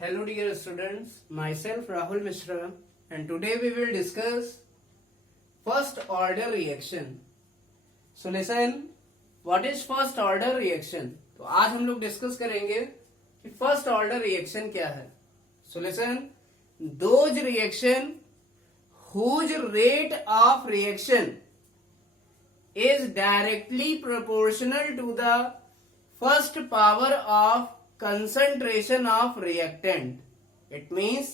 Hello dear students, myself Rahul Mishra and today we will discuss first order reaction. So listen, what is first order reaction? तो आज हम लोग discuss करेंगे कि first order reaction क्या है. So listen, those reaction whose rate of reaction is directly proportional to the first power of concentration of reactant. It means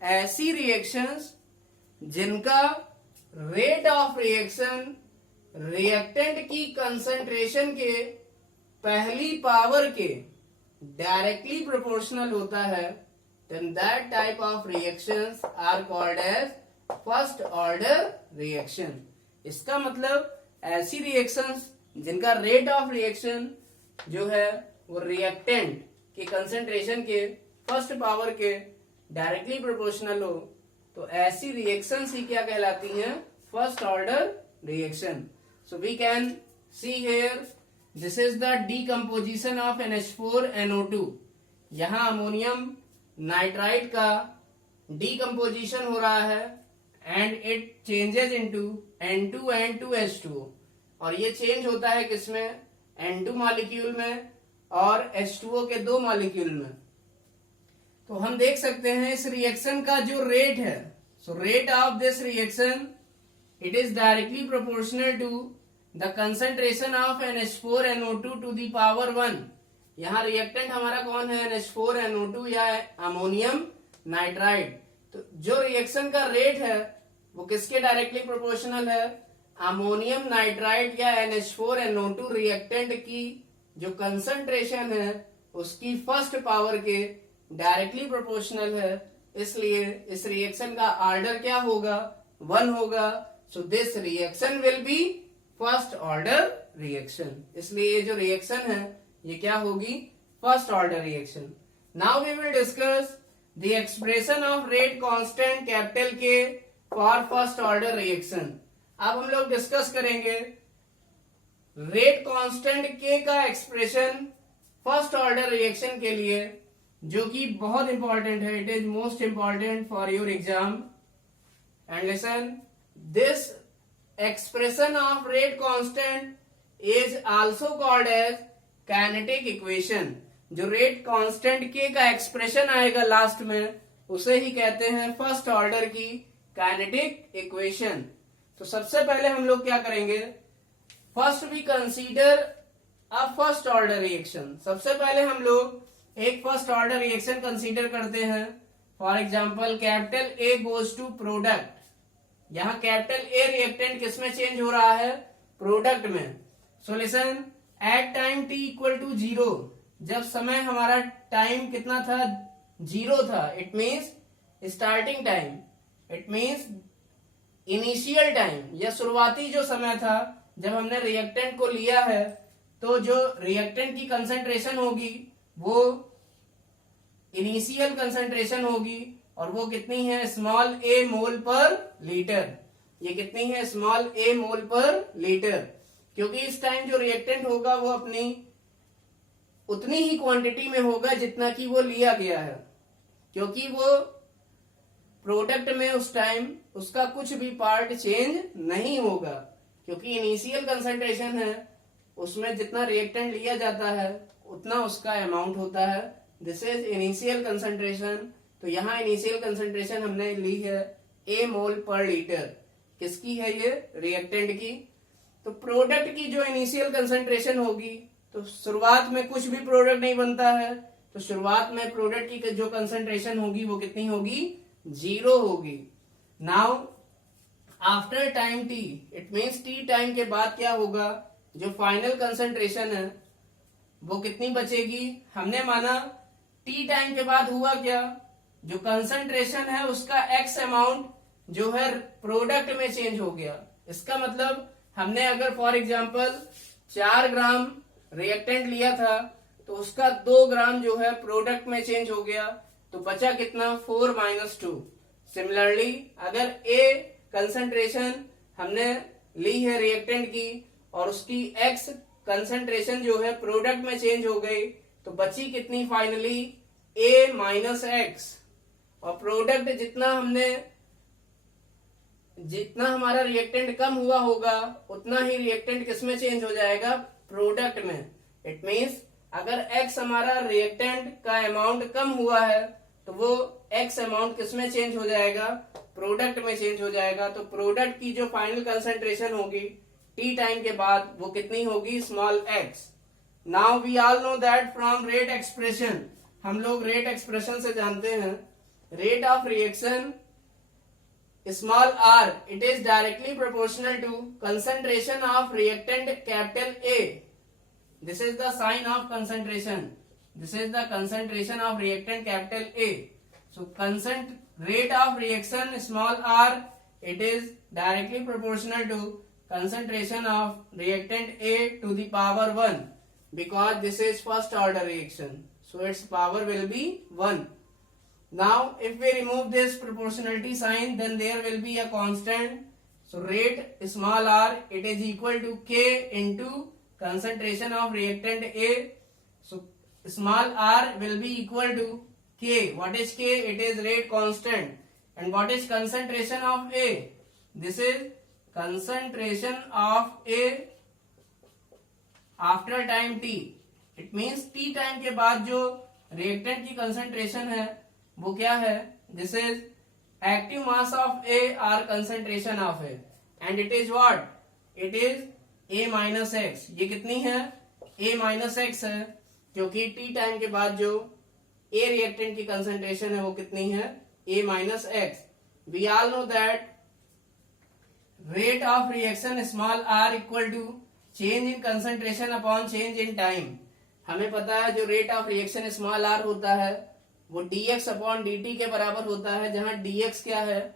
ऐसी reactions जिनका rate of reaction reactant की concentration के पहली power के directly proportional होता है, then that type of reactions are called as first order reaction. इसका मतलब ऐसी reactions जिनका rate of reaction जो है वो reactant के कंसेंट्रेशन के फर्स्ट पावर के डायरेक्टली प्रोपोर्शनल हो, तो ऐसी रिएक्शंस ही क्या कहलाती हैं? First order reaction. So we can see here, this is the decomposition of NH4NO2. यहां अमोनियम नाइट्राइड का डीकम्पोजिशन हो रहा है and it changes into N2N2H2O. और ये चेंज होता है किसमें? N2 मॉलिक्यूल में और H2O के दो मॉलिक्यूल में. तो हम देख सकते हैं इस रिएक्शन का जो रेट है, so rate of this reaction it is directly proportional to the concentration of NH4NO2 to the power 1. यहाँ रिएक्टेंट हमारा कौन है? NH4NO2 या अमोनियम नाइट्राइड. तो जो रिएक्शन का रेट है वो किसके डायरेक्टली प्रोपोर्शनल है? अमोनियम नाइट्राइड या NH4NO2 रिएक्टेंट की जो कंसंट्रेशन है उसकी फर्स्ट पावर के डायरेक्टली प्रोपोर्शनल है. इसलिए इस रिएक्शन का ऑर्डर क्या होगा? 1 होगा. So this reaction will be first order reaction. इसलिए ये जो रिएक्शन है ये क्या होगी? First order reaction. Now we will discuss the expression of rate constant capital K for first order reaction. अब हम लोग डिस्कस करेंगे रेट कांस्टेंट के का एक्सप्रेशन फर्स्ट ऑर्डर रिएक्शन के लिए, जो कि बहुत इंपॉर्टेंट है. It is most important for your exam. And listen, this expression of rate constant is also called as kinetic equation. जो रेट कांस्टेंट के का expression आएगा लास्ट में उसे ही कहते हैं फर्स्ट ऑर्डर की काइनेटिक इक्वेशन. तो सबसे पहले हम लोग क्या करेंगे? First we consider a first order reaction. सबसे पहले हम लोग एक फर्स्ट ऑर्डर रिएक्शन कंसीडर करते हैं. For example capital A goes to product. यहां कैपिटल ए रिएक्टेंट किसमें चेंज हो रहा है? प्रोडक्ट में. So listen, at time T equal to 0, जब समय हमारा टाइम कितना था? 0 था. It means starting time, it means initial time या शुरुआती जो समय था जब हमने रिएक्टेंट को लिया है, तो जो रिएक्टेंट की कंसंट्रेशन होगी वो इनिशियल कंसंट्रेशन होगी और वो कितनी है? स्मॉल a मोल पर लीटर. ये कितनी है? स्मॉल a मोल पर लीटर. क्योंकि इस टाइम जो रिएक्टेंट होगा वो अपनी उतनी ही क्वांटिटी में होगा जितना कि वो लिया गया है, क्योंकि वो प्रोडक्ट में उस टाइम उसका कुछ भी पार्ट चेंज नहीं होगा, क्योंकि इनिशियल कंसंट्रेशन है, उसमें जितना रिएक्टेंट लिया जाता है उतना उसका अमाउंट होता है. This is initial concentration. तो यहाँ इनिशियल कंसंट्रेशन हमने ली है a मोल पर लीटर. किसकी है ये? रिएक्टेंट की. तो प्रोडक्ट की जो इनिशियल कंसंट्रेशन होगी, तो शुरुआत में कुछ भी प्रोडक्ट नहीं बनता है, तो शुरुआत में प्रोडक्ट की जो कंसंट्रेशन होगी वो कितनी होगी? 0 होगी. Now after time t, it means t time के बाद क्या होगा? जो फाइनल कंसंट्रेशन है वो कितनी बचेगी? हमने माना t टाइम के बाद हुआ क्या? जो कंसंट्रेशन है उसका x अमाउंट जो है प्रोडक्ट में चेंज हो गया. इसका मतलब हमने अगर फॉर एग्जांपल 4 ग्राम रिएक्टेंट लिया था तो उसका 2 ग्राम जो है प्रोडक्ट में चेंज हो गया, तो बचा कितना? 4-2. सिमिलरली अगर a कंसंट्रेशन हमने ली है रिएक्टेंट की और उसकी x कंसंट्रेशन जो है प्रोडक्ट में चेंज हो गई, तो बची कितनी फाइनली ए माइनस एक्स, और प्रोडक्ट जितना हमारा रिएक्टेंट कम हुआ होगा उतना ही रिएक्टेंट किसमें चेंज हो जाएगा, प्रोडक्ट में। इट मीन्स अगर एक्स हमारा रिएक्टेंट का अमाउंट कम हुआ है तो वो एक्स अमाउंट किसमें चेंज हो जाएगा, प्रोडक्ट में चेंज हो जाएगा। तो प्रोडक्ट की जो फाइनल कंसंट्रेशन होगी टी टाइम के बाद वो कितनी होगी, small x. Now we all know that from rate expression, हम लोग रेट एक्सप्रेशन से जानते हैं, rate of reaction small R it is directly proportional to concentration of reactant capital A. This is the sign of concentration, this is the concentration of reactant capital A. So rate of reaction small r it is directly proportional to concentration of reactant A to the power 1 because this is first order reaction. So its power will be 1. Now if we remove this proportionality sign then there will be a constant. So rate small r it is equal to K into concentration of reactant A. So small r will be equal to K. What is K? It is rate constant. And what is concentration of A? This is concentration of A after time t. It means t time के बाद जो reactant की concentration है वो क्या है, this is active mass of A और concentration of A and it is what, it is A minus x. ये कितनी है, A माइनस एक्स है, क्योंकि टी टाइम के बाद जो ए रिएक्टेंट की कंसंट्रेशन है वो कितनी है, a minus x. We all know that rate of reaction small r equal to change in concentration upon change in time. हमें पता है जो rate of reaction small r होता है वो dx अपॉन dt के बराबर होता है, जहां dx क्या है,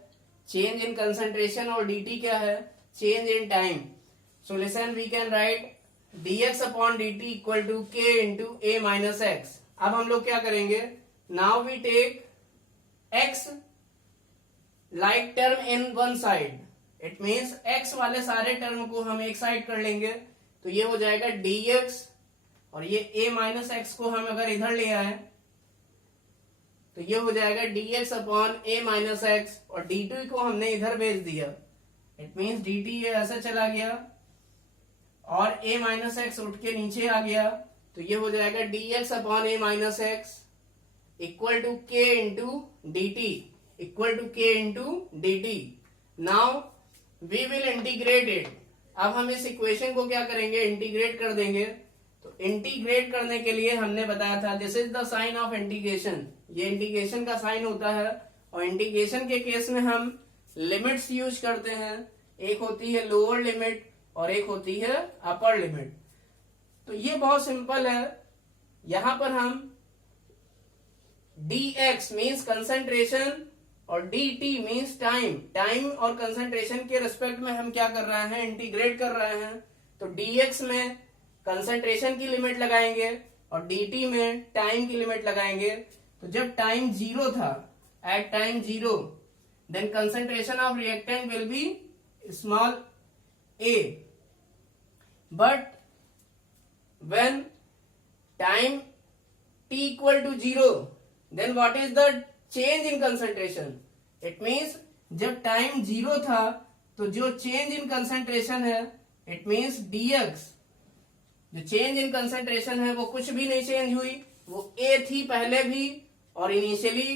चेंज इन कंसंट्रेशन, और dt क्या है, change in time. So listen we can write dx upon dt equal to k into a minus x. अब हम लोग क्या करेंगे, now we take x like term in one side, it means x वाले सारे term को हम एक साइड कर लेंगे, तो ये हो जाएगा dx, और ये a माइनस एक्स को हम अगर इधर ले आए तो ये हो जाएगा dx upon a minus x, और dt को हमने इधर भेज दिया, इट मीन्स dt ये ऐसा चला गया और a माइनस एक्स उठ के नीचे आ गया, तो ये हो जाएगा dx upon a minus x equal to k into dt, equal to k into dt। Now we will integrate it. अब हम इस इक्वेशन को क्या करेंगे, इंटीग्रेट कर देंगे। तो इंटीग्रेट करने के लिए हमने बताया था this is the sign of integration, ये इंटीग्रेशन का साइन होता है, और इंटीग्रेशन के केस में हम लिमिट्स यूज करते हैं, एक होती है लोअर लिमिट और एक होती है अपर लिमिट। तो ये बहुत सिंपल है, यहां पर हम dx मीन्स कंसंट्रेशन और dt मीन्स टाइम, टाइम और कंसंट्रेशन के रिस्पेक्ट में हम क्या कर रहे हैं, इंटीग्रेट कर रहे हैं। तो dx में कंसंट्रेशन की लिमिट लगाएंगे और dt में टाइम की लिमिट लगाएंगे। तो जब टाइम जीरो था, at time zero, then concentration of reactant will be small a, but when time t equal to 0 then what is the change in concentration? It means जब time zero था तो जो change in concentration है, it means dx, जो change in concentration है वो कुछ भी नहीं चेंज हुई, वो a थी पहले भी और इनिशियली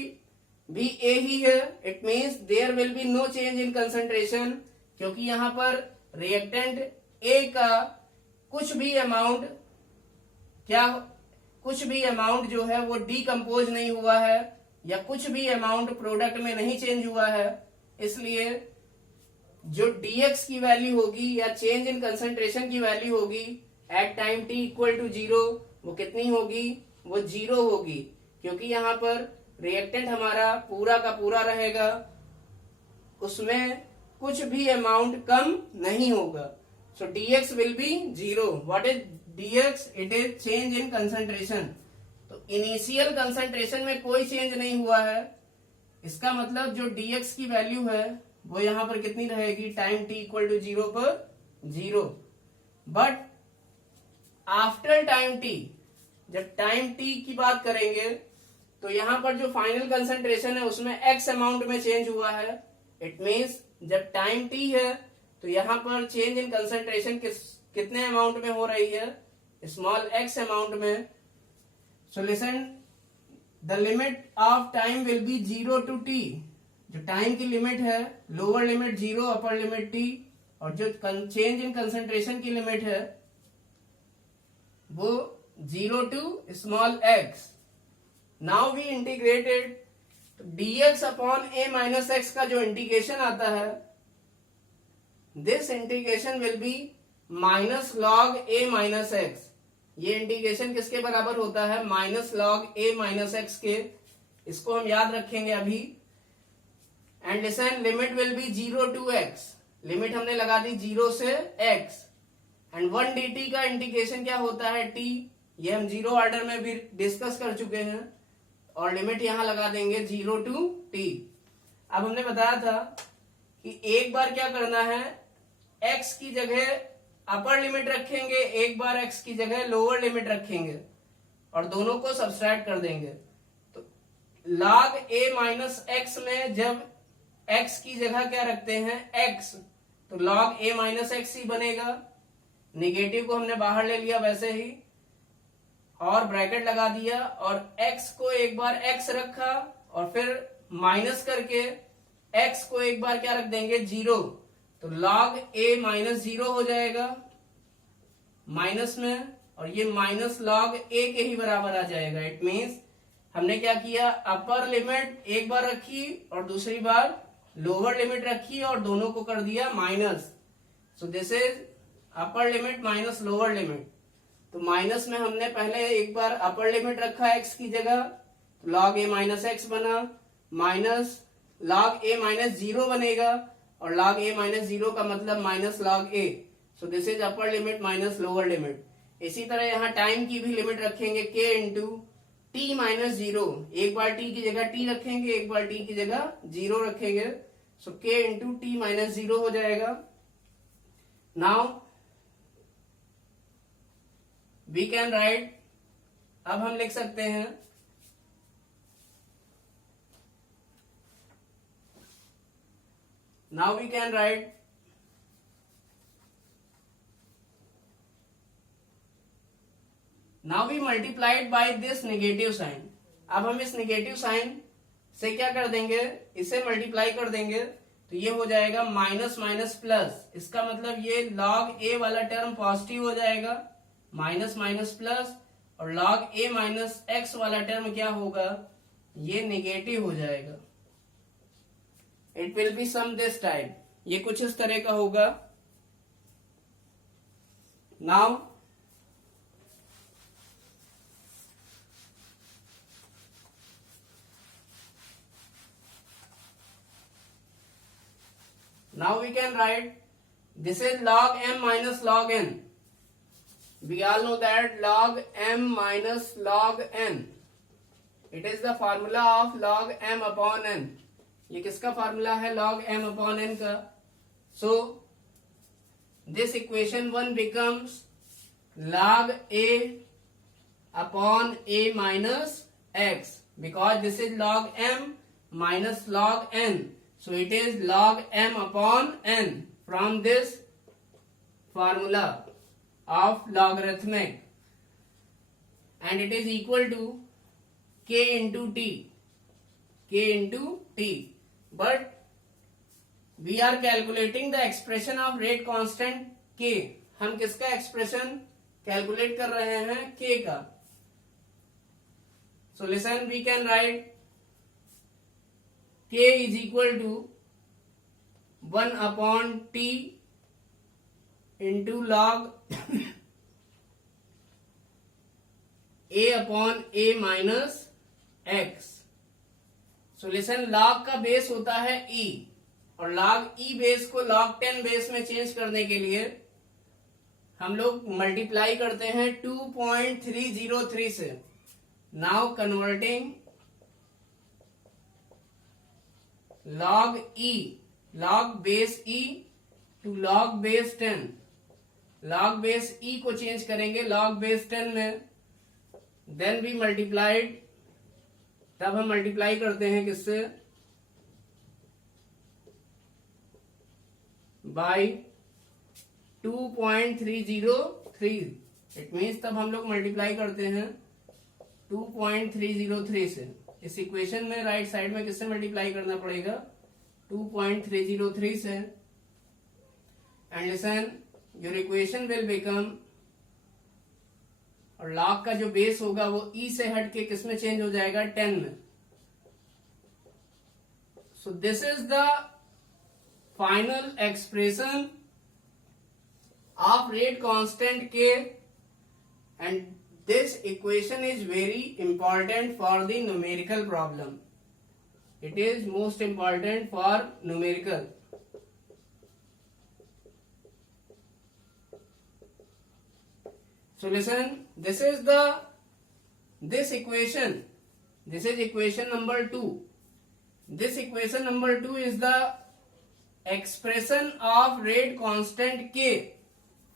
भी a ही है। It means there will be no change in concentration, क्योंकि यहां पर रिएक्टेंट A का कुछ भी अमाउंट जो है वो डीकम्पोज नहीं हुआ है, या कुछ भी अमाउंट प्रोडक्ट में नहीं चेंज हुआ है, इसलिए जो dx की वैल्यू होगी या चेंज इन कंसंट्रेशन की वैल्यू होगी at time t equal to 0, वो कितनी होगी, वो 0 होगी, क्योंकि यहां पर रिएक्टेंट हमारा पूरा का पूरा रहेगा, उसमें कुछ भी अमाउंट कम नहीं होगा। सो dx will be 0। What is dx? It is change in concentration. तो इनिशियल कंसंट्रेशन में कोई चेंज नहीं हुआ है, इसका मतलब जो dx की वैल्यू है वो यहां पर कितनी रहेगी, टाइम t इक्वल टू 0 पर 0। बट आफ्टर टाइम t, जब टाइम t की बात करेंगे तो यहाँ पर जो फाइनल कंसंट्रेशन है उसमें x अमाउंट में चेंज हुआ है। इट मीन्स जब टाइम t है तो यहाँ पर चेंज इन कंसंट्रेशन कितने अमाउंट में हो रही है, स्मॉल x अमाउंट में। So listen, the limit of time will be 0 to t। जो टाइम की लिमिट है, lower limit 0, upper limit t, और जो चेंज इन कंसंट्रेशन की लिमिट है वो 0 to small x। Now we integrated, dx upon a minus x का जो इंटीग्रेशन आता है, this integration will be minus log a minus x. ये इंटीग्रेशन किसके बराबर होता है, minus log a minus x के। इसको हम याद रखेंगे अभी। And listen, limit will be 0 to x। Limit हमने लगा दी 0 से x। एंड 1 dt का इंटीग्रेशन क्या होता है, t। ये हम जीरो ऑर्डर में भी डिस्कस कर चुके हैं, और लिमिट यहां लगा देंगे 0 to t। अब हमने बताया था कि एक बार क्या करना है, x की जगह अपर लिमिट रखेंगे, एक बार x की जगह लोअर लिमिट रखेंगे, और दोनों को सब्सट्रैक्ट कर देंगे। तो log a माइनस एक्स में जब x की जगह क्या रखते हैं, x, तो log a माइनस एक्स ही बनेगा। निगेटिव को हमने बाहर ले लिया वैसे ही, और ब्रैकेट लगा दिया, और x को एक बार x रखा, और फिर माइनस करके x को एक बार क्या रख देंगे, 0। तो log a माइनस 0 हो जाएगा माइनस में, और ये माइनस log a के ही बराबर आ जाएगा। इट मीन्स हमने क्या किया, अपर लिमिट एक बार रखी और दूसरी बार लोअर लिमिट रखी, और दोनों को कर दिया minus. So this is upper limit minus lower limit. तो माइनस में हमने पहले एक बार अपर लिमिट रखा x की जगह, तो log a माइनस एक्स बना, माइनस log a माइनस 0 बनेगा, और log a माइनस 0 का मतलब minus log a। So this is upper limit minus lower limit. इसी तरह यहाँ टाइम की भी लिमिट रखेंगे, k इंटू t माइनस 0। एक बार t की जगह t रखेंगे, एक बार t की जगह 0 रखेंगे। सो k इंटू t माइनस 0 हो जाएगा। नाउ वी कैन राइट, अब हम लिख सकते हैं, now we can write now we multiplied by this negative sign. अब हम इस नेगेटिव साइन से क्या कर देंगे, इसे मल्टीप्लाई कर देंगे, तो ये हो जाएगा माइनस माइनस प्लस। इसका मतलब ये log a वाला टर्म पॉजिटिव हो जाएगा, माइनस माइनस प्लस, और log a माइनस एक्स वाला टर्म क्या होगा, ये नेगेटिव हो जाएगा। It will be some this type, ये कुछ इस तरह का होगा। Now we can write this is log m minus log n. We all know that log m minus log n, it is the formula of log m upon n. ये किसका formula है, log m upon n का। So this equation 1 becomes log a upon a minus x, because this is log m minus log n. So it is log m upon n from this formula of logarithmic, and it is equal to k into t, k into t. But we are calculating the expression of rate constant k. हम किसका expression calculate कर रहे हैं, k का। So listen, we can write k is equal to 1 upon t into log a upon a minus x. So listen, log का base होता है e, और log e बेस को log 10 बेस में चेंज करने के लिए हम लोग मल्टीप्लाई करते हैं 2.303 से। Now converting log e, log base e to log base 10। log base e को चेंज करेंगे log base 10 में, then we multiplied तब हम मल्टीप्लाई करते हैं किससे, बाई 2.303। इट मीन्स तब हम लोग मल्टीप्लाई करते हैं 2.303 से। इस इक्वेशन में राइट साइड में किससे मल्टीप्लाई करना पड़ेगा, 2.303 से। And listen, your equation will become, और लॉग का जो बेस होगा वो ई से हट के किस में चेंज हो जाएगा, 10 में। So this is the final expression of rate constant के, and this equation is very important for the numerical problem. It is most important for numerical. So listen, this is equation. This is equation number 2. This equation number 2 is the expression of rate constant K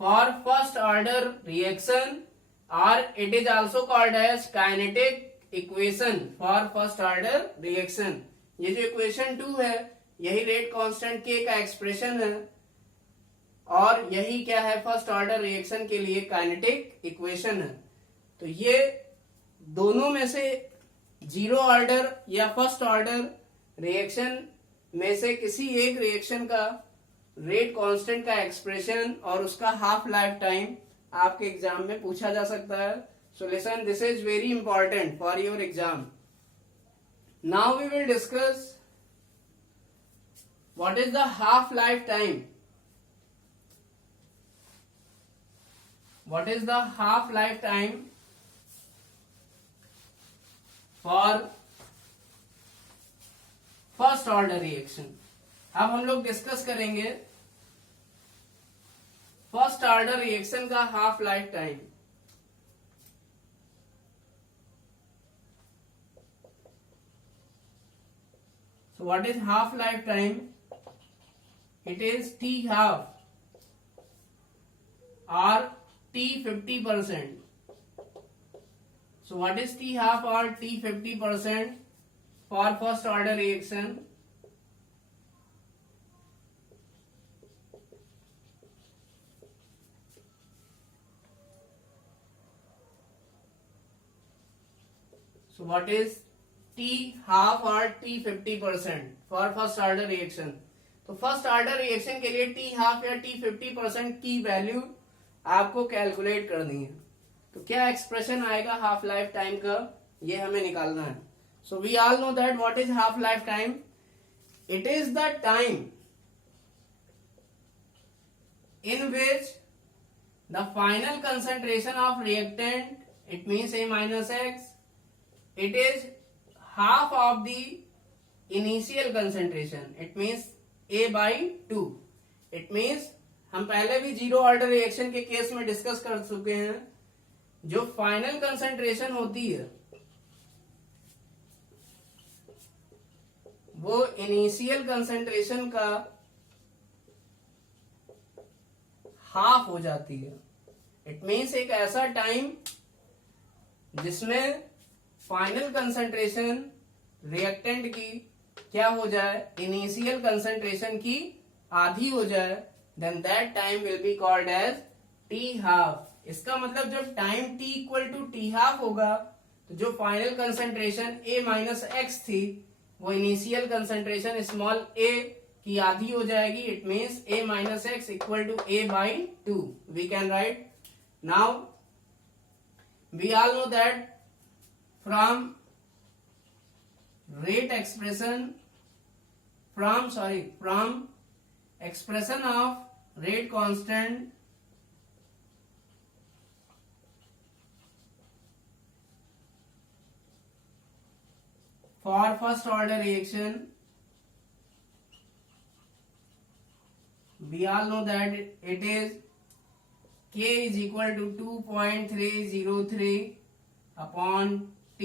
for first order reaction, or it is also called as kinetic equation for first order reaction. ये जो equation 2 है यही rate constant K का expression है, और यही क्या है, फर्स्ट ऑर्डर रिएक्शन के लिए काइनेटिक इक्वेशन है। तो ये दोनों में से जीरो ऑर्डर या फर्स्ट ऑर्डर रिएक्शन में से किसी एक रिएक्शन का रेट कांस्टेंट का एक्सप्रेशन और उसका हाफ लाइफ टाइम आपके एग्जाम में पूछा जा सकता है। So listen, this is very important for your exam. Now we will discuss what is the half life time. What is the half life time for first order reaction. अब हम लोग discuss करेंगे first order reaction का half life time. So what is half life time? It is T half और T 50%. So what is T half or T 50% for first order reaction? So what is T half or T 50% for first order reaction? तो first order reaction के लिए T half या T 50% की value आपको calculate करनी है। तो क्या एक्सप्रेशन आएगा हाफ लाइफ टाइम का, ये हमें निकालना है। So we all know that what is half life time. It is the time in which the final concentration of reactant, it means A minus X, it is half of the initial concentration. It means A by 2. It means हम पहले भी zero order reaction के case में discuss कर चुके हैं। जो final concentration होती है वो इनिशियल कंसंट्रेशन का हाफ हो जाती है। इट मीन्स एक ऐसा टाइम जिसमें फाइनल कंसंट्रेशन रिएक्टेंट की क्या हो जाए, इनिशियल कंसंट्रेशन की आधी हो जाए, then that time will be called as T half. इसका मतलब जब time t equal to T half होगा तो जो final concentration A minus x थी वो इनिशियल कंसंट्रेशन स्मॉल a की आधी हो जाएगी। It means A minus x equal to A by 2। We can write now, we all know that from rate expression from expression of rate constant for first order reaction, we all know that it is K is equal to 2.303 upon T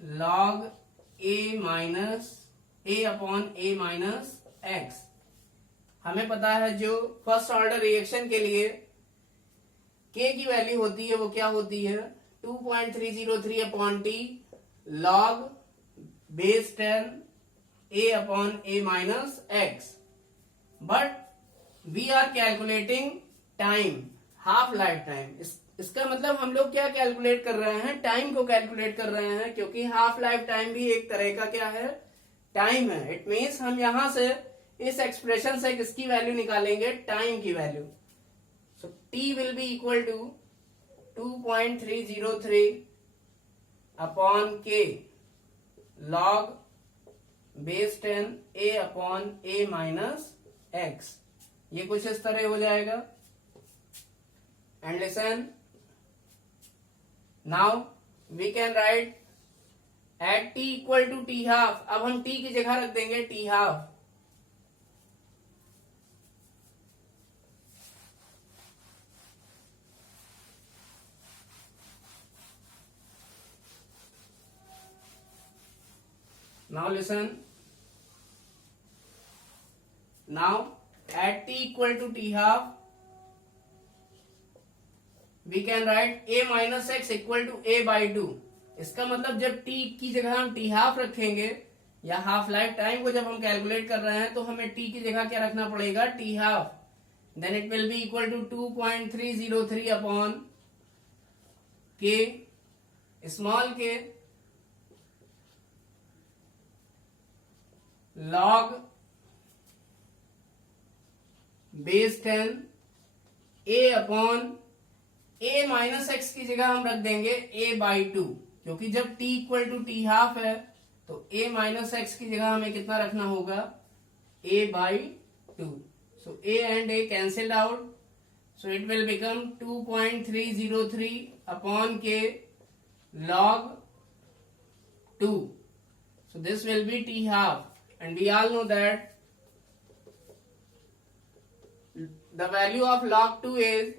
log A upon A minus X। हमें पता है जो first order reaction के लिए K की value होती है वो क्या होती है, 2.303 upon T log base 10 a upon a minus x. But we are calculating time, half life time. इसका मतलब हम लोग क्या कैलकुलेट कर रहे हैं, टाइम को कैलकुलेट कर रहे हैं, क्योंकि हाफ लाइफ टाइम भी एक तरह का क्या है, टाइम है. इट मीन्स हम यहां से इस एक्सप्रेशन से किसकी वैल्यू निकालेंगे, टाइम की value. So t will be equal to 2.303 upon k log base 10 a upon a minus x. ये कुछ इस तरह हो जाएगा. And listen, now we can write at t equal to T half. अब हम t की जगह रख देंगे t half. Now listen. Now at t equal to t half, we can write a minus x equal to a by 2. इसका मतलब जब t की जगह हम t हाफ रखेंगे या हाफ लाइफ टाइम को जब हम कैलकुलेट कर रहे हैं तो हमें t की जगह क्या रखना पड़ेगा, t half. Then it will be equal to 2.303 upon k small के log base 10 a upon a minus x की जगह हम रख देंगे a बाई 2, क्योंकि जब t equal to T half है तो a माइनस एक्स की जगह हमें कितना रखना होगा, a by 2. So a and a cancelled out. So it will become 2.303 upon k log 2. So this will be t half. And we all know that the value of log 2 is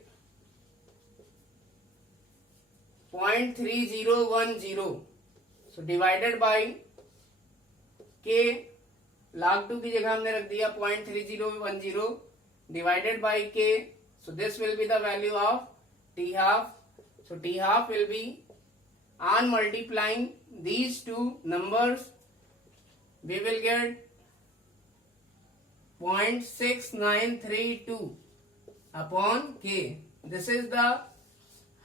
0.3010. So divided by k, log 2 की जगह हमने रख दिया 0.3010 divided by k. So this will be the value of t half. So t half will be, on multiplying these two numbers, we will get 0.6932 upon k. This is the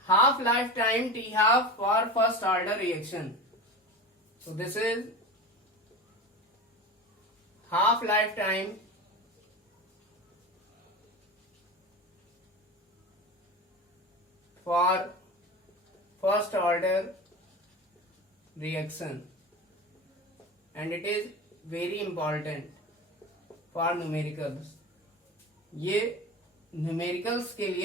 half lifetime t half for first order reaction. So this is half lifetime for first order reaction. And it is very important for numericals. ये numericals के लिए